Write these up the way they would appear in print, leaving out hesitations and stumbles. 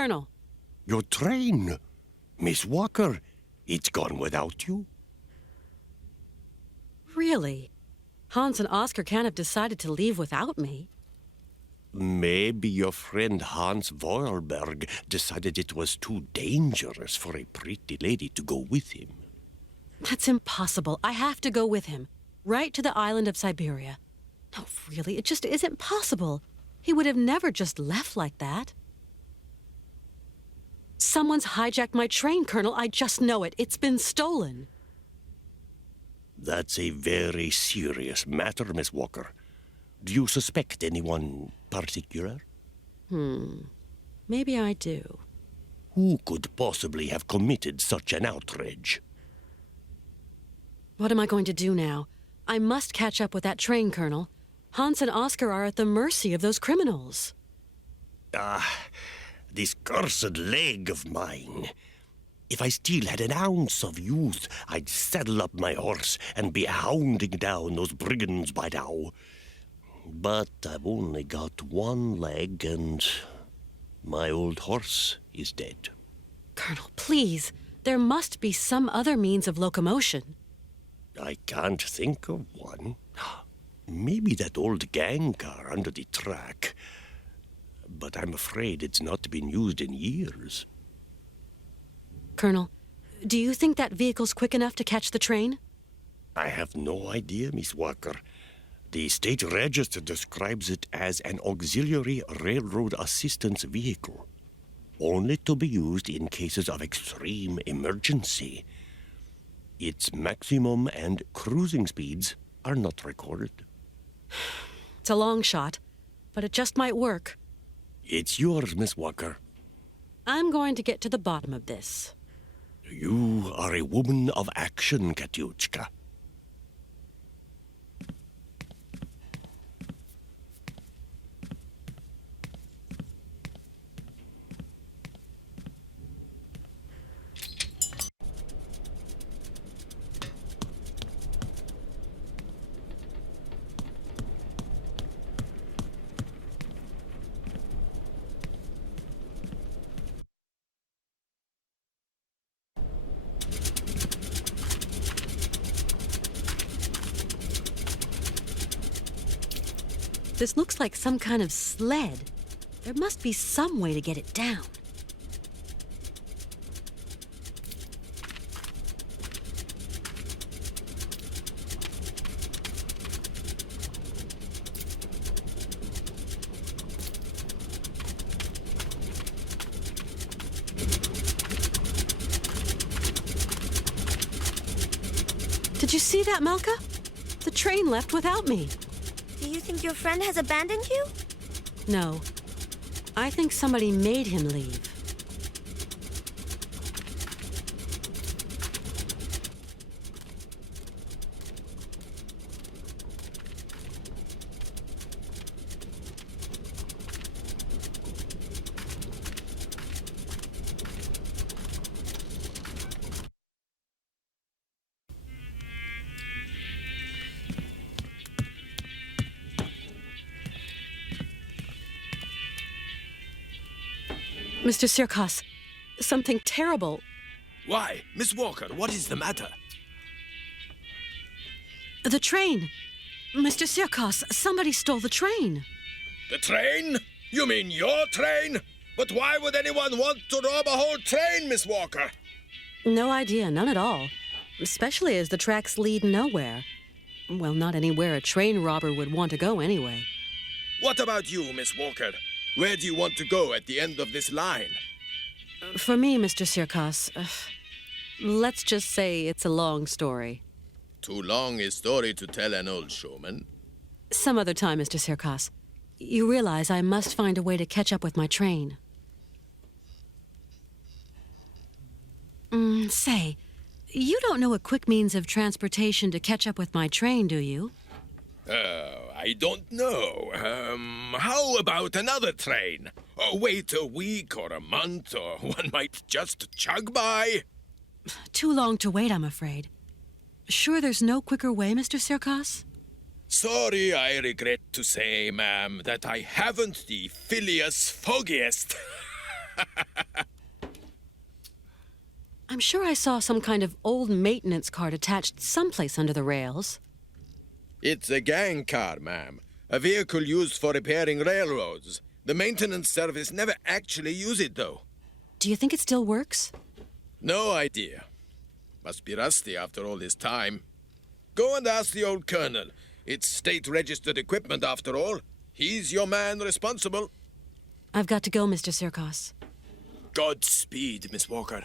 Colonel. Your train? Miss Walker, it's gone without you? Really? Hans and Oscar can't have decided to leave without me. Maybe your friend Hans Vorarlberg decided it was too dangerous for a pretty lady to go with him. That's impossible. I have to go with him. Right to the island of Siberia. No, really, it just isn't possible. He would have never just left like that. Someone's hijacked my train, Colonel. I just know it. It's been stolen. That's a very serious matter, Miss Walker. Do you suspect anyone particular? Maybe I do. Who could possibly have committed such an outrage? What am I going to do now? I must catch up with that train, Colonel. Hans and Oscar are at the mercy of those criminals. This cursed leg of mine. If I still had an ounce of youth, I'd saddle up my horse and be hounding down those brigands by now. But I've only got one leg, and my old horse is dead. Colonel, please. There must be some other means of locomotion. I can't think of one. Maybe that old gang car under the track. But I'm afraid it's not been used in years. Colonel, do you think that vehicle's quick enough to catch the train? I have no idea, Miss Walker. The state register describes it as an auxiliary railroad assistance vehicle, only to be used in cases of extreme emergency. Its maximum and cruising speeds are not recorded. It's a long shot, but it just might work. It's yours, Miss Walker. I'm going to get to the bottom of this. You are a woman of action, Katyushka. This looks like some kind of sled. There must be some way to get it down. Did you see that, Malka? The train left without me. Do you think your friend has abandoned you? No. I think somebody made him leave. Mr. Sirkos, something terrible. Why? Miss Walker, what is the matter? The train. Mr. Sirkos, somebody stole the train. The train? You mean your train? But why would anyone want to rob a whole train, Miss Walker? No idea, none at all. Especially as the tracks lead nowhere. Well, not anywhere a train robber would want to go anyway. What about you, Miss Walker? Where do you want to go at the end of this line? For me, Mr. Sirkos, let's just say it's a long story. Too long a story to tell an old showman. Some other time, Mr. Sirkos. You realize I must find a way to catch up with my train. Say, you don't know a quick means of transportation to catch up with my train, do you? I don't know. How about another train? Or wait a week or a month, or one might just chug by? Too long to wait, I'm afraid. Sure there's no quicker way, Mr. Sirkos? Sorry, I regret to say, ma'am, that I haven't the filius foggiest. I'm sure I saw some kind of old maintenance cart attached someplace under the rails. It's a gang car, ma'am. A vehicle used for repairing railroads. The maintenance service never actually use it, though. Do you think it still works? No idea. Must be rusty after all this time. Go and ask the old colonel. It's state-registered equipment, after all. He's your man responsible. I've got to go, Mr. Sirkos. Godspeed, Miss Walker.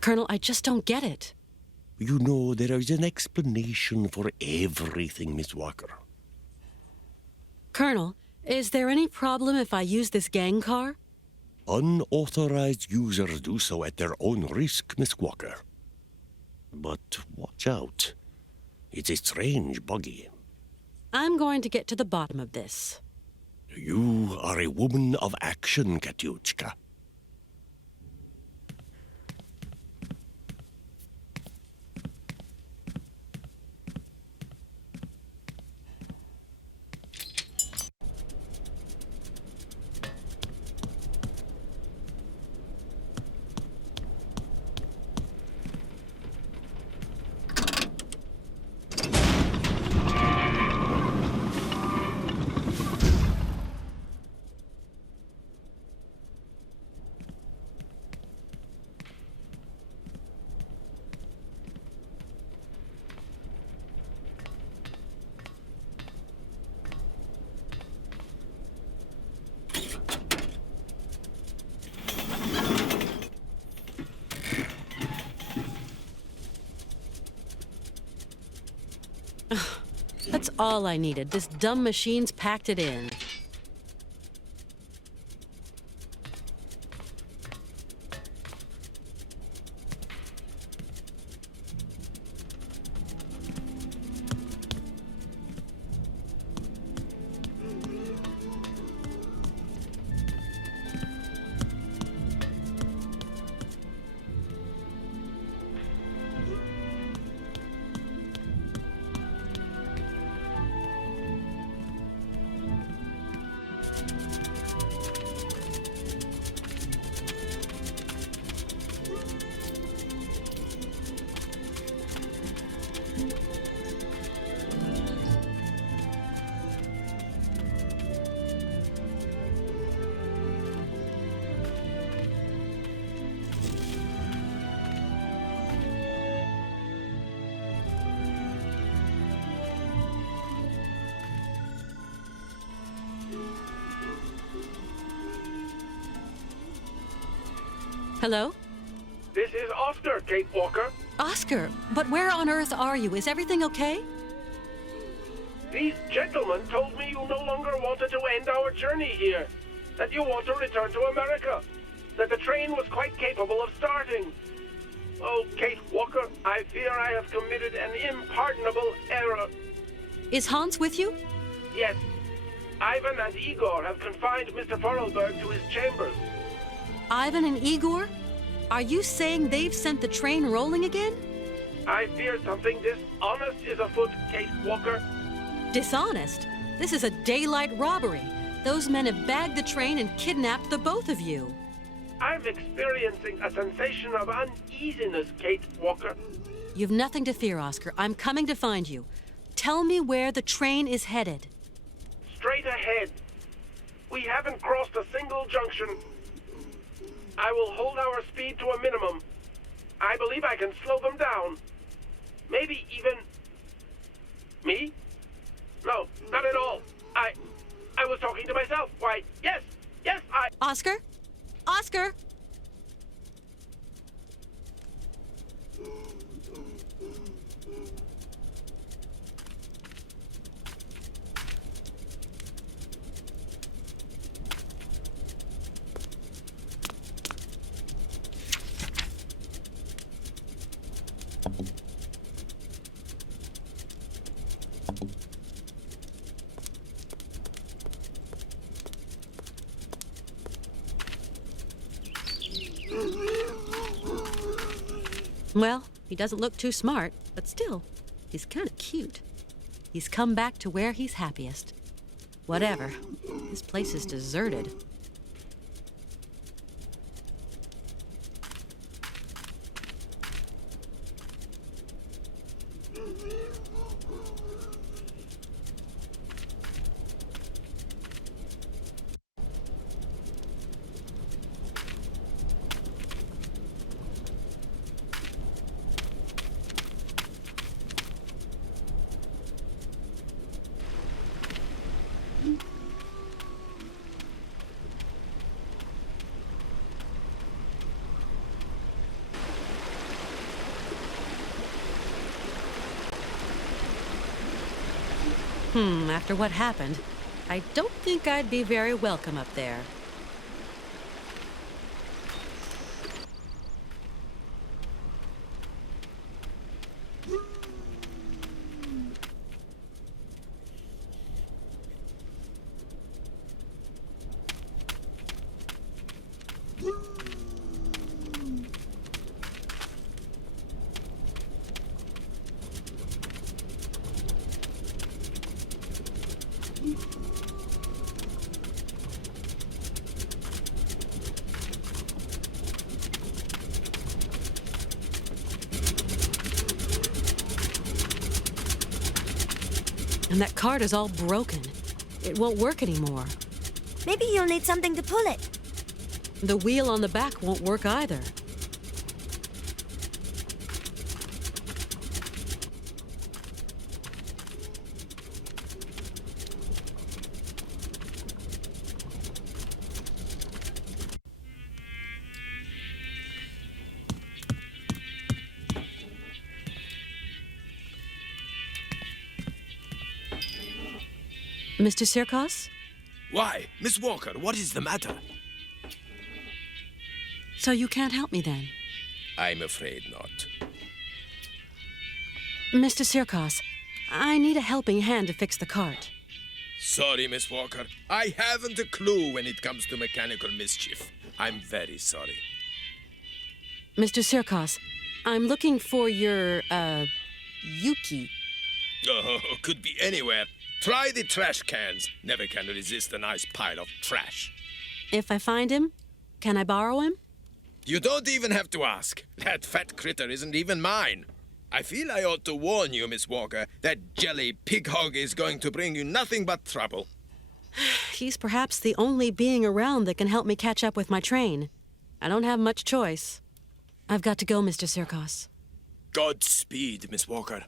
Colonel, I just don't get it. You know, there is an explanation for everything, Miss Walker. Colonel, is there any problem if I use this gang car? Unauthorized users do so at their own risk, Miss Walker. But watch out. It's a strange buggy. I'm going to get to the bottom of this. You are a woman of action, Katyushka. That's all I needed. This dumb machine's packed it in. Hello? This is Oscar, Kate Walker. Oscar, but where on earth are you? Is everything okay? These gentlemen told me you no longer wanted to end our journey here, that you want to return to America, that the train was quite capable of starting. Oh, Kate Walker, I fear I have committed an unpardonable error. Is Hans with you? Yes, Ivan and Igor have confined Mr. Forelberg to his chambers. Ivan and Igor? Are you saying they've sent the train rolling again? I fear something dishonest is afoot, Kate Walker. Dishonest? This is a daylight robbery. Those men have bagged the train and kidnapped the both of you. I'm experiencing a sensation of uneasiness, Kate Walker. You've nothing to fear, Oscar. I'm coming to find you. Tell me where the train is headed. Straight ahead. We haven't crossed a single junction. I will hold our speed to a minimum. I believe I can slow them down. Maybe even... Me? No, not at all. I was talking to myself. Why, yes, Oscar? Oscar? Well, he doesn't look too smart, but still, he's kind of cute. He's come back to where he's happiest. Whatever. This place is deserted. After what happened, I don't think I'd be very welcome up there. And that cart is all broken. It won't work anymore. Maybe you'll need something to pull it. The wheel on the back won't work either. Mr. Sirkos? Why? Miss Walker, what is the matter? So you can't help me then? I'm afraid not. Mr. Sirkos, I need a helping hand to fix the cart. Sorry, Miss Walker. I haven't a clue when it comes to mechanical mischief. I'm very sorry. Mr. Sirkos, I'm looking for your, Yuki. Oh, could be anywhere. Try the trash cans. Never can resist a nice pile of trash. If I find him, can I borrow him? You don't even have to ask. That fat critter isn't even mine. I feel I ought to warn you, Miss Walker, that jelly pig hog is going to bring you nothing but trouble. He's perhaps the only being around that can help me catch up with my train. I don't have much choice. I've got to go, Mr. Sirkos. Godspeed, Miss Walker.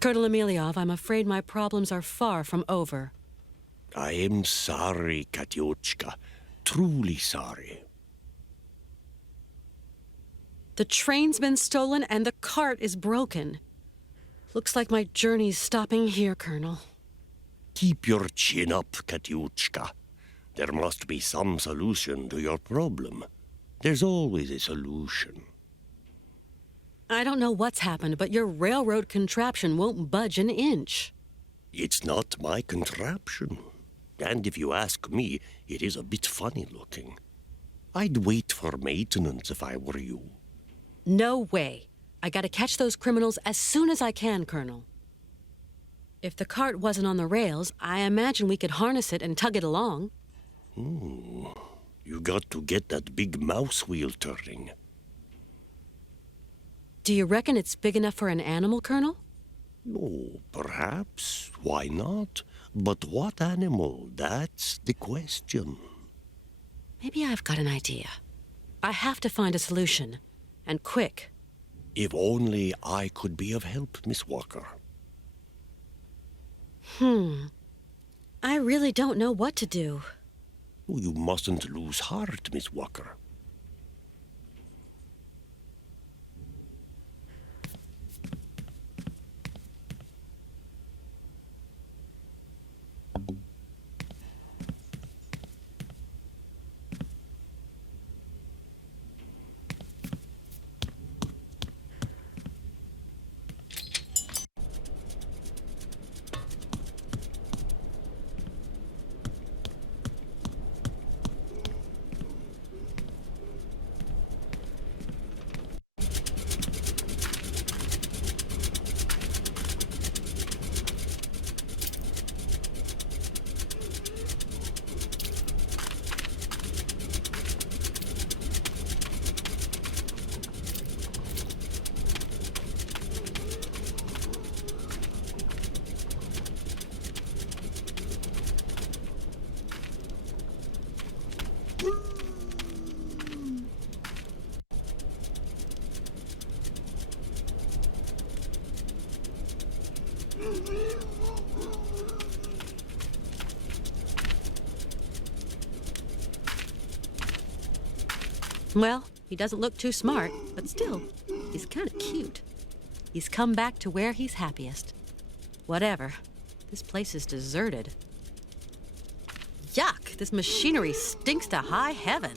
Colonel Emeliov, I'm afraid my problems are far from over. I am sorry, Katyochka. Truly sorry. The train's been stolen and the cart is broken. Looks like my journey's stopping here, Colonel. Keep your chin up, Katyochka. There must be some solution to your problem. There's always a solution. I don't know what's happened, but your railroad contraption won't budge an inch. It's not my contraption. And if you ask me, it is a bit funny looking. I'd wait for maintenance if I were you. No way. I gotta catch those criminals as soon as I can, Colonel. If the cart wasn't on the rails, I imagine we could harness it and tug it along. You got to get that big mouse wheel turning. Do you reckon it's big enough for an animal, Colonel? Oh, perhaps. Why not? But what animal? That's the question. Maybe I've got an idea. I have to find a solution. And quick. If only I could be of help, Miss Walker. I really don't know what to do. You mustn't lose heart, Miss Walker. Well, he doesn't look too smart, but still, he's kind of cute. He's come back to where he's happiest. Whatever. This place is deserted. Yuck! This machinery stinks to high heaven.